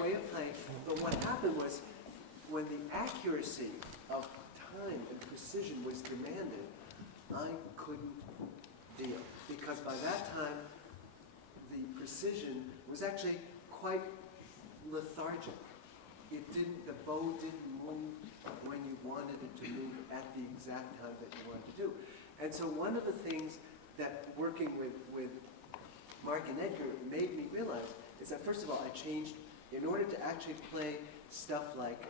way of playing. But what happened was, when the accuracy of time and precision was demanded, I couldn't deal. Because by that time, the precision was actually quite lethargic. The bow didn't move when you wanted it to move at the exact time that you wanted to do. And so one of the things that working with Mark and Edgar made me realize is that, first of all, I changed, in order to actually play stuff like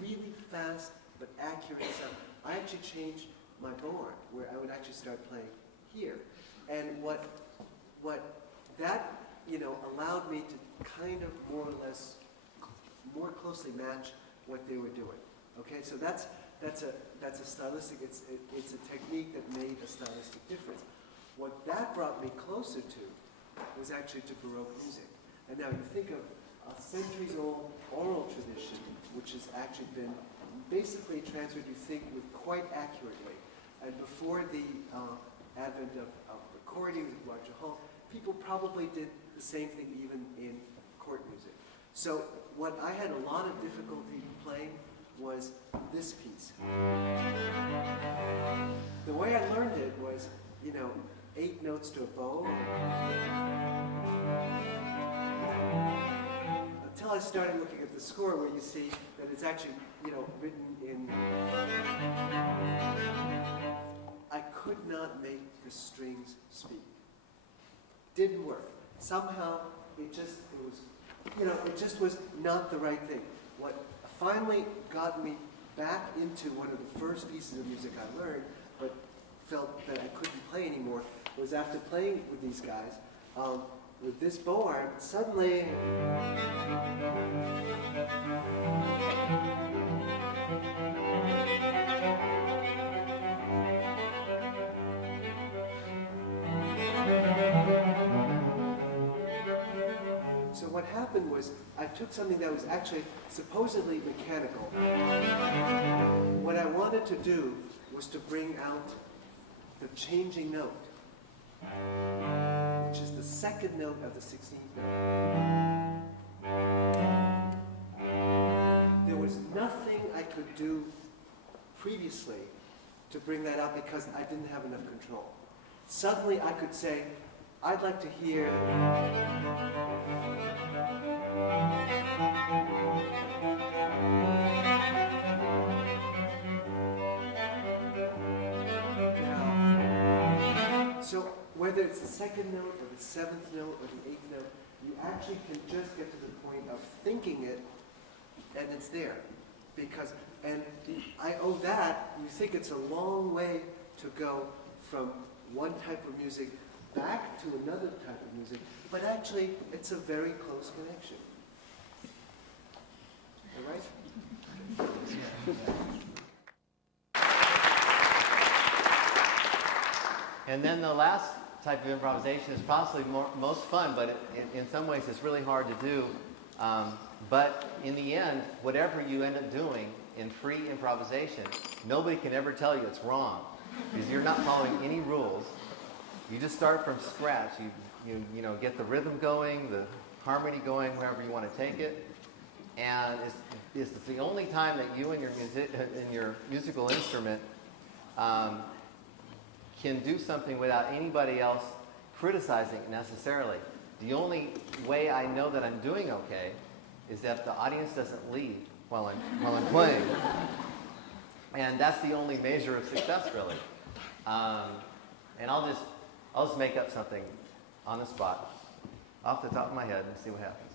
really fast but accurate stuff, I actually changed my bow arm, where I would actually start playing here. And what that allowed me to kind of more or less more closely match what they were doing. Okay, so that's a stylistic. It's a technique that made a stylistic difference. What that brought me closer to was actually to Baroque music. And now you think of a centuries-old oral tradition, which has actually been basically transferred, you think, with quite accurately. And before the advent of recordings of larger hall, people probably did the same thing even in court music. So what I had a lot of difficulty playing was this piece. The way I learned it was, 8 notes to a bow. Until I started looking at the score, where you see that it's actually, written in. I could not make the strings speak. Didn't work. Somehow it just was not the right thing. What finally got me back into one of the first pieces of music I learned, but felt that I couldn't play anymore, was after playing with these guys, with this bow arm, suddenly so what happened was I took something that was actually supposedly mechanical. What I wanted to do was to bring out the changing note, which is the second note of the 16th note. There was nothing I could do previously to bring that out because I didn't have enough control. Suddenly I could say, I'd like to hear so whether it's the second note or the 7th note or the 8th note, you actually can just get to the point of thinking it, and it's there. And I owe that, you think it's a long way to go from one type of music back to another type of music, but actually it's a very close connection. All right? And then the last type of improvisation is possibly most fun, but in some ways it's really hard to do. But in the end, whatever you end up doing in free improvisation, nobody can ever tell you it's wrong, because you're not following any rules. You just start from scratch. You get the rhythm going, the harmony going, wherever you want to take it. And it's the only time that you and your musical instrument can do something without anybody else criticizing it necessarily. The only way I know that I'm doing okay is that the audience doesn't leave while I'm playing. And that's the only measure of success, really. And I'll just make up something on the spot, off the top of my head, and see what happens.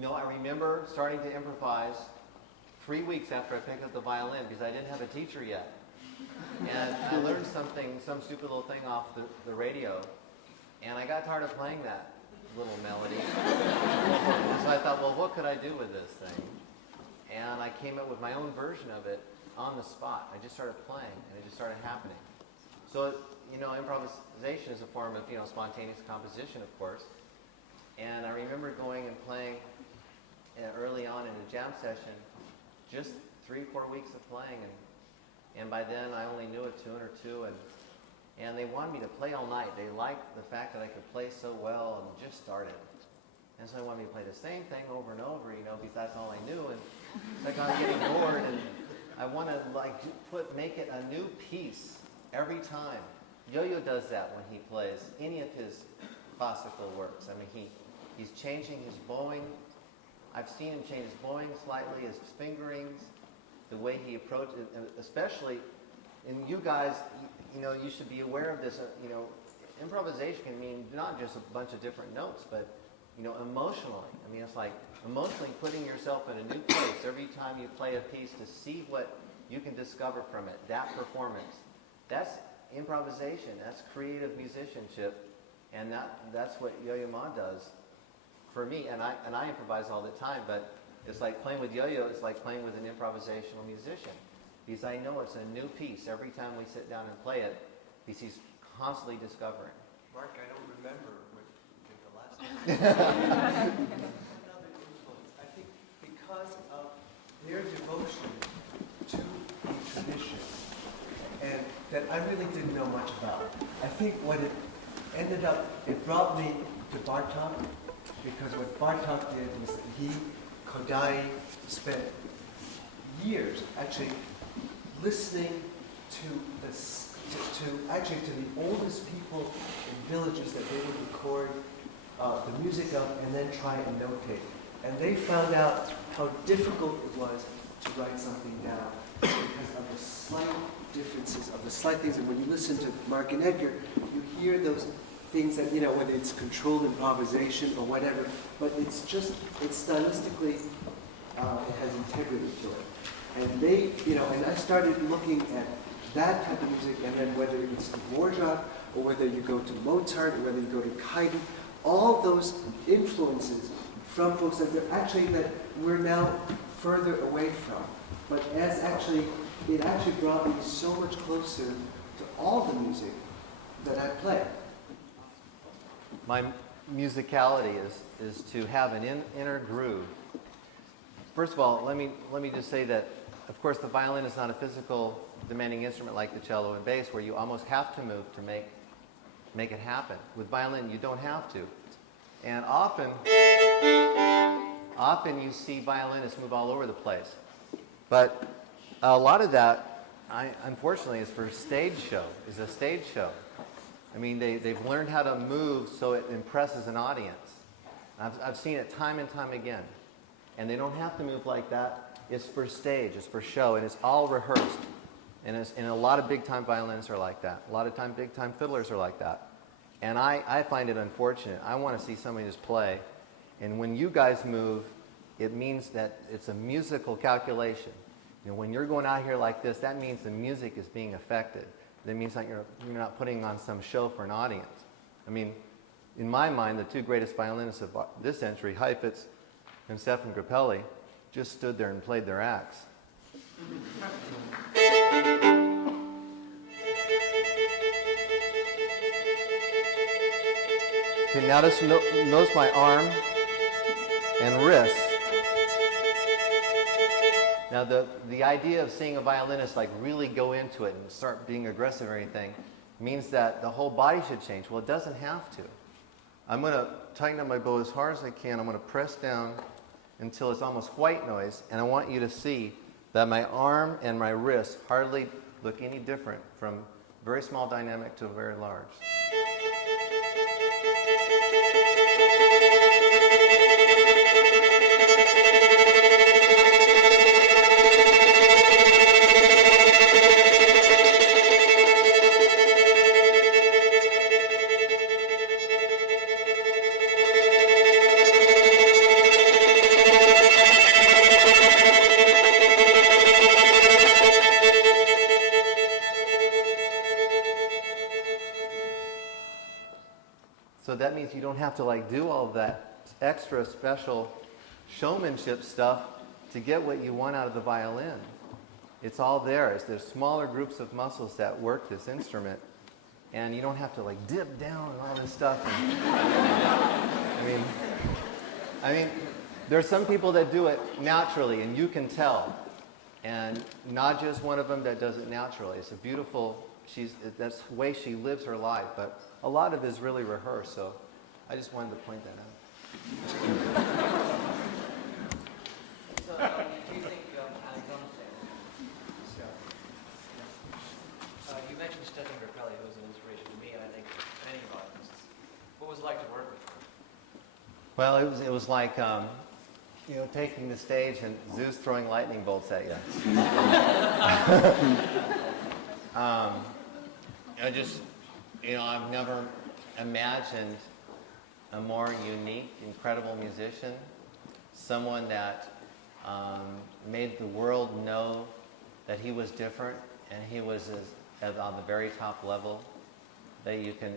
You know, I remember starting to improvise 3 weeks after I picked up the violin because I didn't have a teacher yet. And I learned something, some stupid little thing off the radio, and I got tired of playing that little melody. So I thought, well, what could I do with this thing? And I came up with my own version of it on the spot. I just started playing, and it just started happening. So, you know, improvisation is a form of, you know, spontaneous composition, of course. And I remember going and playing early on in a jam session, just 3-4 weeks of playing, and by then I only knew a tune or two, and they wanted me to play all night. They liked the fact that I could play so well and just started. And so they wanted me to play the same thing over and over, you know, because that's all I knew. And it's like I was getting bored, and I want to make it a new piece every time. Yo-Yo does that when he plays any of his classical works. I mean, he's changing his bowing. I've seen him change his bowing slightly, his fingerings, the way he approaches it, especially, and you guys, you know, you should be aware of this. You know, improvisation can mean not just a bunch of different notes, but, you know, emotionally. I mean, it's like emotionally putting yourself in a new place every time you play a piece to see what you can discover from it, that performance. That's improvisation. That's creative musicianship, and that's what Yo-Yo Ma does for me. And I improvise all the time, but it's like playing with Yo-Yo. It's like playing with an improvisational musician, because I know it's a new piece every time we sit down and play it, because he's constantly discovering. Mark, I don't remember what you did the last time. Another influence, I think, because of their devotion to the tradition, and that I really didn't know much about. I think what it ended up, it brought me to Bartok, because what Bartok did was that Kodai spent years actually listening to the oldest people in villages that they would record the music of and then try and notate. And they found out how difficult it was to write something down because of the slight differences, of the slight things. And when you listen to Mark and Edgar, you hear those things that, you know, whether it's controlled improvisation or whatever, but it's stylistically, it has integrity to it. And they, you know, and I started looking at that type of music, and then whether it's Dvorak, or whether you go to Mozart, or whether you go to Haydn, all those influences from folks that we're now further away from. But it actually brought me so much closer to all the music that I play. My musicality is to have an inner groove. First of all, let me just say that, of course, the violin is not a physical demanding instrument like the cello and bass, where you almost have to move to make it happen. With violin, you don't have to. And often you see violinists move all over the place. But a lot of that, unfortunately, is for a stage show. I mean, they've learned how to move so it impresses an audience. I've seen it time and time again. And they don't have to move like that. It's for stage, it's for show, and it's all rehearsed. And a lot of big-time violinists are like that. A lot of big-time fiddlers are like that. And I find it unfortunate. I want to see somebody just play. And when you guys move, it means that it's a musical calculation. You know, when you're going out here like this, that means the music is being affected. That means that you're not putting on some show for an audience. I mean, in my mind, the two greatest violinists of this century, Heifetz and Stefan Grappelli, just stood there and played their acts. Okay, now just notice my arm and wrist. Now the idea of seeing a violinist like really go into it and start being aggressive or anything means that the whole body should change. Well, it doesn't have to. I'm going to tighten up my bow as hard as I can. I'm going to press down until it's almost white noise, and I want you to see that my arm and my wrist hardly look any different from very small dynamic to a very large. So that means you don't have to like do all that extra special showmanship stuff to get what you want out of the violin. It's all there. There's smaller groups of muscles that work this instrument, and you don't have to like dip down and all this stuff. And, I mean, there are some people that do it naturally, and you can tell. And Nadja's one of them that does it naturally. It's a beautiful. That's the way she lives her life. But a lot of it is really rehearsed. So I just wanted to point that out. So, do you think, you mentioned Stefan Grappelli, who was an inspiration to me, and I think many violinists. What was it like to work with her? Well, it was like taking the stage and Zeus throwing lightning bolts at you. I've never imagined a more unique, incredible musician, someone that made the world know that he was different and he was on the very top level that you can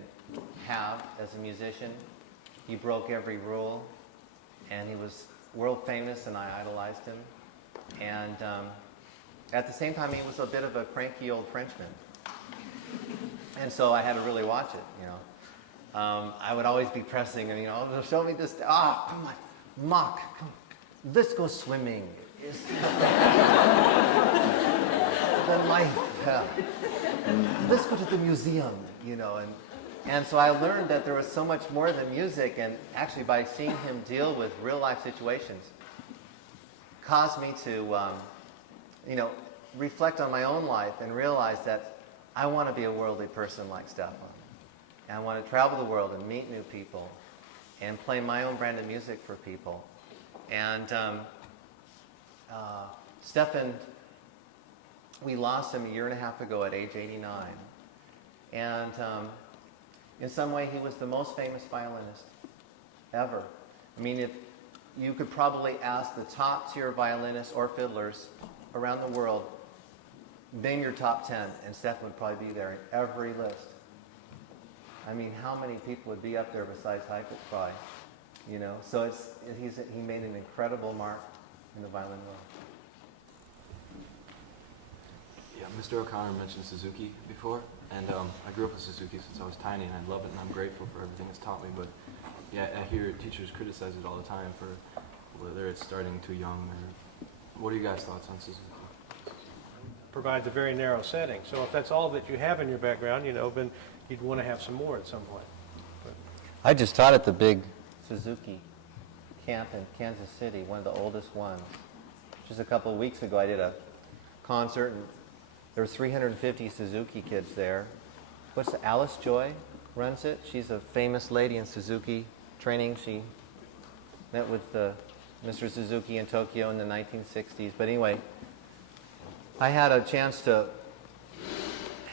have as a musician. He broke every rule, and he was world famous, and I idolized him. And at the same time, he was a bit of a cranky old Frenchman. And so I had to really watch it, I would always be pressing him, show me this. Come on, Mach, come on. Let's go swimming. The life. Let's go to the museum, And so I learned that there was so much more than music, and actually by seeing him deal with real life situations caused me to, reflect on my own life and realize that I want to be a worldly person like Stefan. And I want to travel the world and meet new people and play my own brand of music for people. And Stefan, we lost him a year and a half ago at age 89. And in some way, he was the most famous violinist ever. If you could probably ask the top tier violinists or fiddlers around the world, name your top 10, and Stefan would probably be there in every list. How many people would be up there besides Heifetz? So he made an incredible mark in the violin world. Yeah, Mr. O'Connor mentioned Suzuki before, and I grew up with Suzuki since I was tiny, and I love it, and I'm grateful for everything it's taught me. But yeah, I hear teachers criticize it all the time for whether it's starting too young. Or what are you guys' thoughts on Suzuki? Provides a very narrow setting. So if that's all that you have in your background, then you'd want to have some more at some point. But I just taught at the big Suzuki camp in Kansas City, one of the oldest ones. Just a couple of weeks ago, I did a concert, and there were 350 Suzuki kids there. Alice Joy runs it. She's a famous lady in Suzuki training. She met with Mr. Suzuki in Tokyo in the 1960s. But anyway, I had a chance to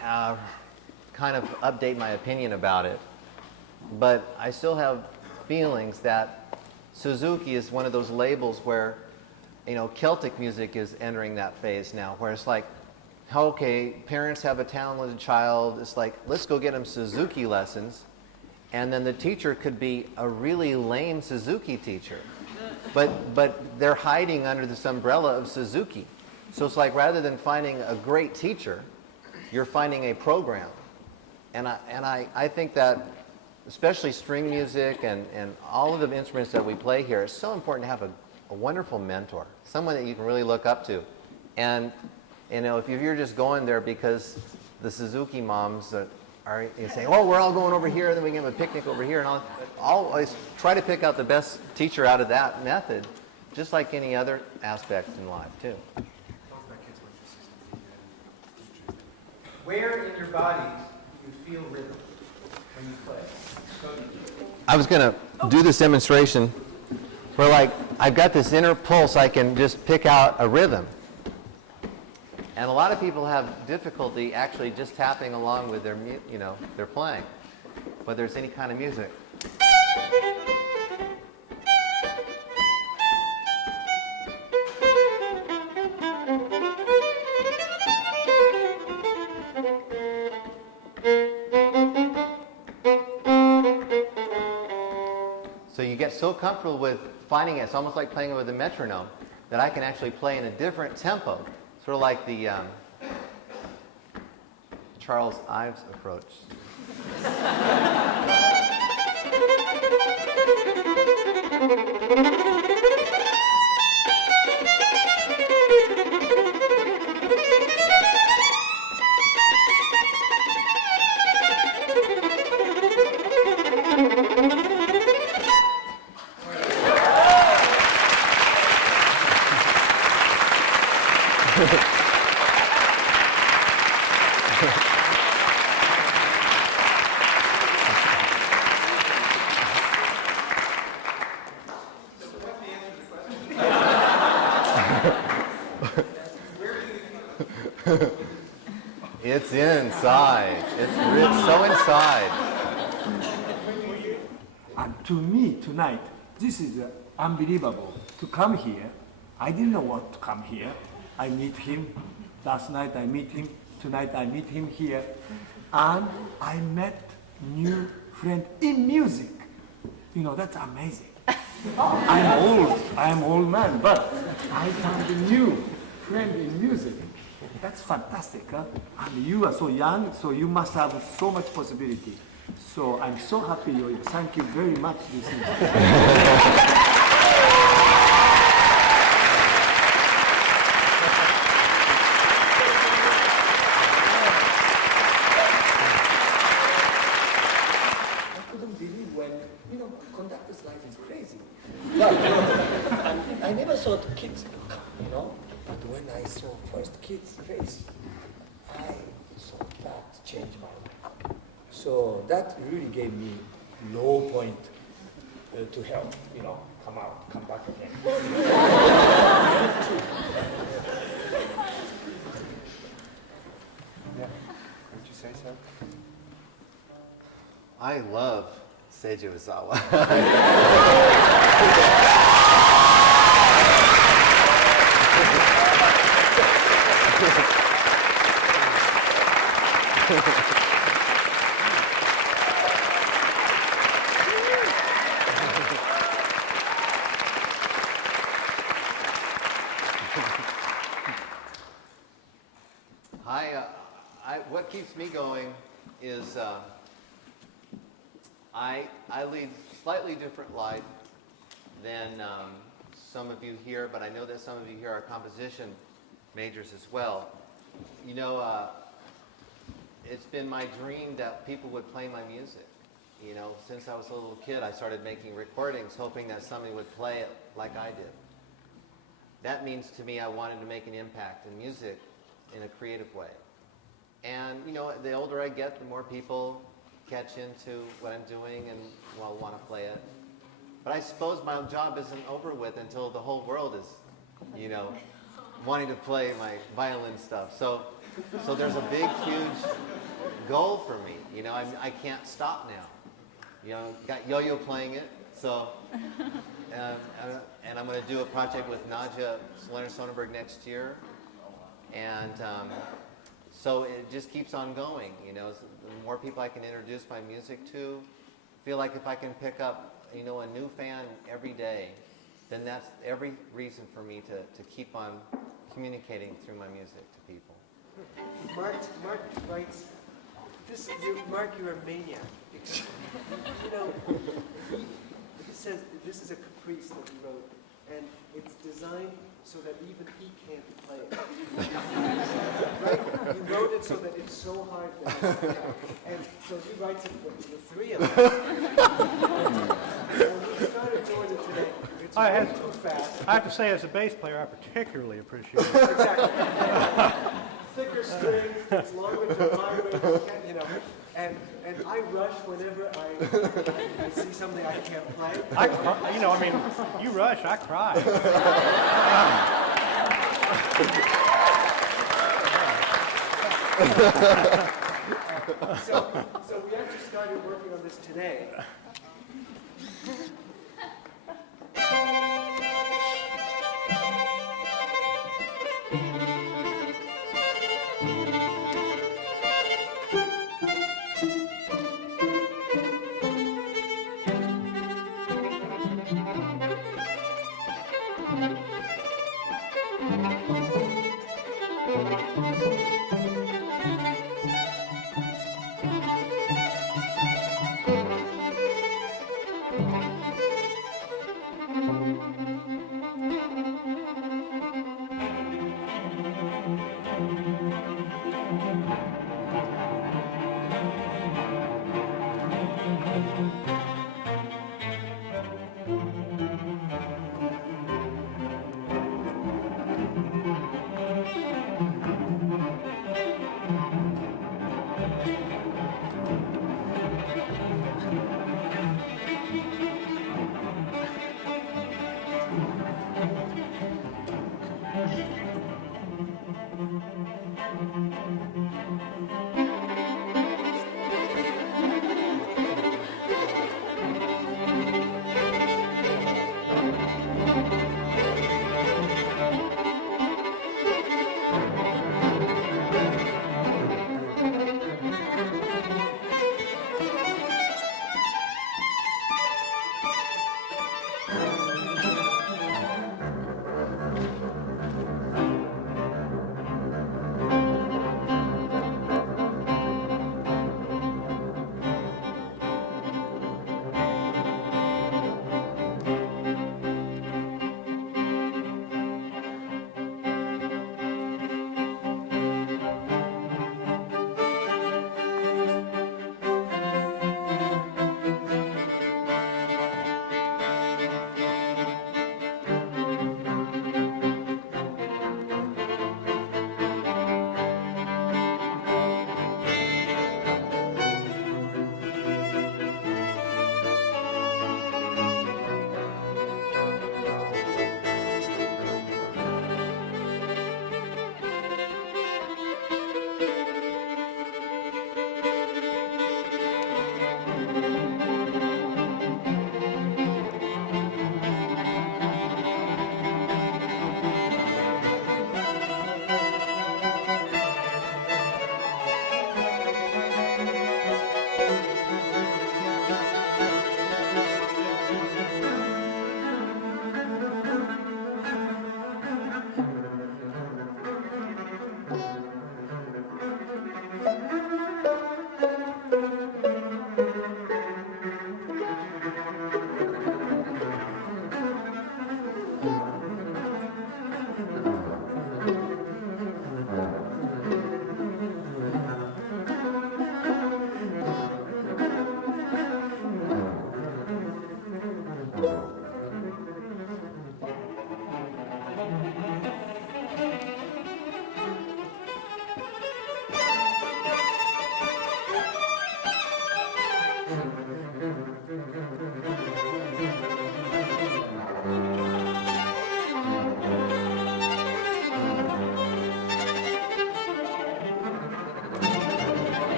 kind of update my opinion about it. But I still have feelings that Suzuki is one of those labels where, Celtic music is entering that phase now, where it's like, okay, parents have a talented child. It's like, let's go get them Suzuki lessons. And then the teacher could be a really lame Suzuki teacher. But they're hiding under this umbrella of Suzuki. So it's like, rather than finding a great teacher, you're finding a program. And I think that, especially string music and all of the instruments that we play here, it's so important to have a wonderful mentor, someone that you can really look up to. And if you're just going there because the Suzuki moms are saying, oh, we're all going over here, and then we can have a picnic over here, and always try to pick out the best teacher out of that method, just like any other aspect in life, too. Where in your body do you feel rhythm when you play? I was going to do this demonstration where, I've got this inner pulse, I can just pick out a rhythm. And a lot of people have difficulty actually just tapping along with their playing, whether it's any kind of music. So you get so comfortable with finding it, it's almost like playing with a metronome, that I can actually play in a different tempo, sort of like the Charles Ives approach. It's inside. It's so inside. And to me tonight, this is unbelievable. To come here, I didn't know what to come here. I meet him. Last night I meet him. Tonight I meet him here. And I met new friend in music. You know, that's amazing. I'm old man, but I found a new friend in music. That's fantastic, huh? And you are so young, so you must have so much possibility. So I'm so happy. Thank you very much. This is. Conductor's life is crazy. But I never saw kids, you know. But when I saw first kid's face, I saw that change my life. So that really gave me low point to help, you know, come back again. Yeah. Would you say so? I love Seji Ozawa. What keeps me going is I lead a slightly different life than some of you here, but I know that some of you here are composition majors as well. You know, it's been my dream that people would play my music. You know, since I was a little kid, I started making recordings, hoping that somebody would play it like I did. That means to me I wanted to make an impact in music in a creative way. And, you know, the older I get, the more people catch into what I'm doing and want to play it. But I suppose my job isn't over with until the whole world is, you know, wanting to play my violin stuff. So there's a big, huge goal for me. You know, I can't stop now. You know, got Yo-Yo playing it. So, and I'm going to do a project with Nadja Leonard Sonnenberg next year. And so it just keeps on going. You know, the more people I can introduce my music to, I feel like if I can pick up, you know, a new fan every day, then that's every reason for me to keep on communicating through my music to people. Mark writes, Mark, you're a maniac. You know, he says this is a caprice that he wrote, and it's designed so that even he can't play it. Right? He wrote it so that it's so hard that it's, and so he writes it for the three of us. When we started doing it today, it's way too fast. I have to say, as a bass player, I particularly appreciate it. Exactly. Thicker string, it's longer to vibrate, you know, and I rush whenever I see something I can't play. You know, I mean, you rush, I cry. So we actually started working on this today.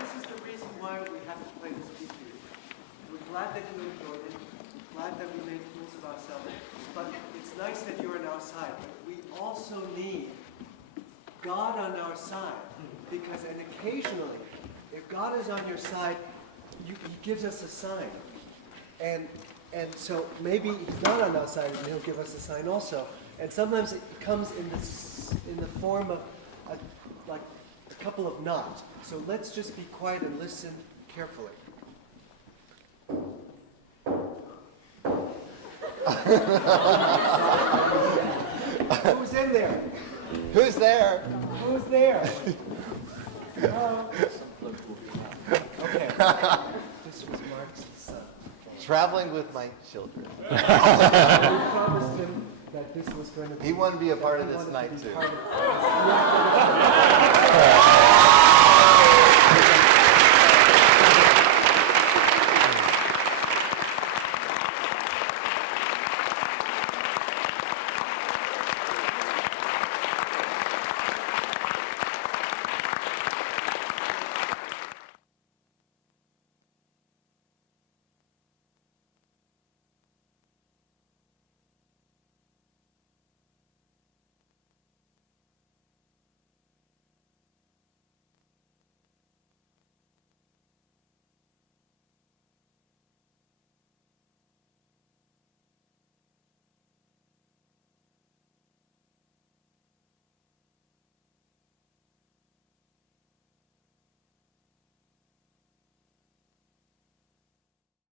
This is the reason why we have to play this piece here. We're glad that you enjoyed it. We're glad that we made fools of ourselves. But it's nice that you're on our side. But we also need God on our side. Because, and occasionally, if God is on your side, He gives us a sign. And so maybe He's not on our side, and He'll give us a sign also. And sometimes it comes in the form of like a couple of nods. So let's just be quiet and listen carefully. Who's in there? Who's there? Who's there? Hello? Okay. This was Mark's son. Traveling with my children. We promised him that this was going to be... He wanted to be a part of he this wanted night to be too. part of-